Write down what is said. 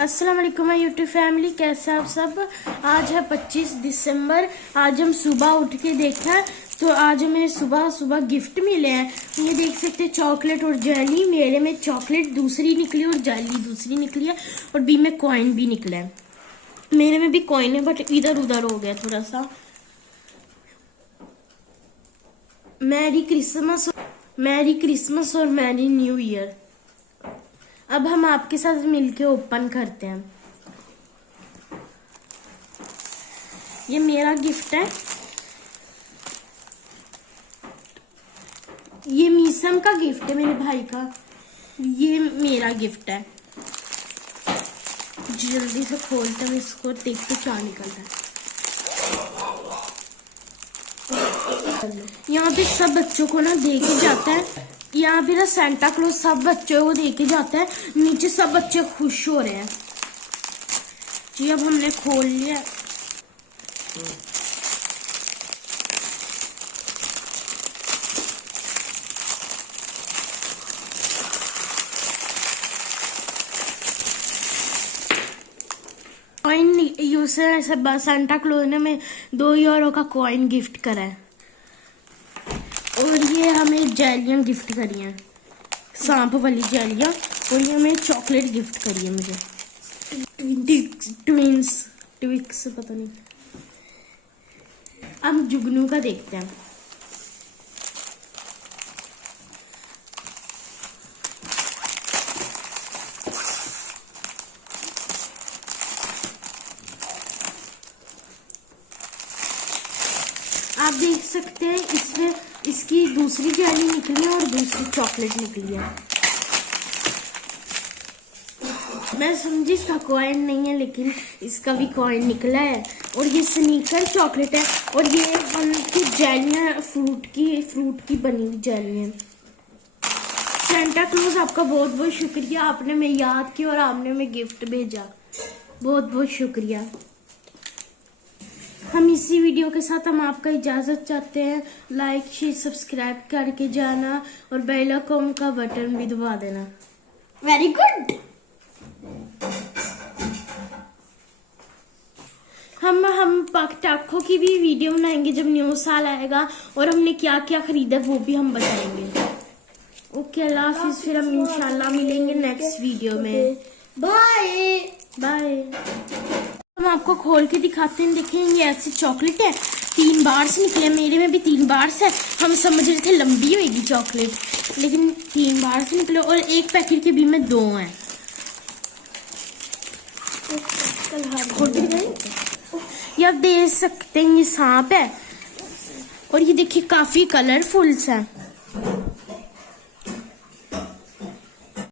अस्सलाम वालेकुम my YouTube family, कैसे आप सब। आज है 25 दिसंबर। आज हम सुबह उठ के देखा तो आज हमें सुबह सुबह गिफ्ट मिले हैं। ये देख सकते हैं, चॉकलेट और जेली। मेरे में चॉकलेट दूसरी निकली और जेली दूसरी निकली है और बी में कॉइन भी निकला है। मेरे में भी कॉइन है बट इधर उधर हो गया थोड़ा सा। मैरी क्रिसमस और मैरी न्यू ईयर। अब हम आपके साथ मिलके ओपन करते हैं। ये मेरा गिफ्ट है। ये मीसम का गिफ्ट है, मेरे भाई का। ये मेरा गिफ्ट है। जल्दी से खोलते हैं इसको, देखते क्या निकलता है। यहाँ पे सब बच्चों को ना दे के जाता है। यहाँ पे ना सेंटा क्लॉज सब बच्चों को दे के जाता है। नीचे सब बच्चे खुश हो रहे हैं जी। अब हमने खोल लिया। कॉइन यूसे सेंटा क्लॉज ने हमें €2 का कॉइन गिफ्ट करा है और ये हमें जेलियां गिफ्ट करी हैं, सांप वाली जेलियां। और ये हमें चॉकलेट गिफ्ट करी है मुझे, ट्विक्स पता नहीं। अब जुगनू का देखते हैं। आप देख सकते हैं इसमें इसकी दूसरी जेली निकली है और दूसरी चॉकलेट निकली है। मैं समझी इसका कॉइन नहीं है, लेकिन इसका भी कॉइन निकला है। और ये स्नीकर चॉकलेट है और ये की जेलियां फ्रूट की बनी हुई जेली है। सेंटा क्लॉज आपका बहुत बहुत शुक्रिया, आपने मैं याद किया और आपने मैं गिफ्ट भेजा। बहुत बहुत शुक्रिया। हम इसी वीडियो के साथ हम आपका इजाजत चाहते हैं। लाइक शेयर सब्सक्राइब करके जाना और बेल आइकन का बटन भी दबा देना। Very good. हम पटाखों की भी वीडियो बनाएंगे जब न्यू साल आएगा, और हमने क्या क्या खरीदा वो भी हम बताएंगे। ओके, अल्लाह हाफिज। फिर हम इंशाल्लाह मिलेंगे नेक्स्ट वीडियो में। Bye bye. हम आपको खोल के दिखाते हैं। देखें, ये ऐसी चॉकलेट है, 3 बार्स निकले। मेरे में भी 3 बार्स है। हम समझ रहे थे लंबी होगी चॉकलेट, लेकिन 3 बार्स निकले। और एक पैकेट के भी में 2 हैं। ये आप देख सकते हैं, ये सांप है और ये देखिए काफी कलरफुल है।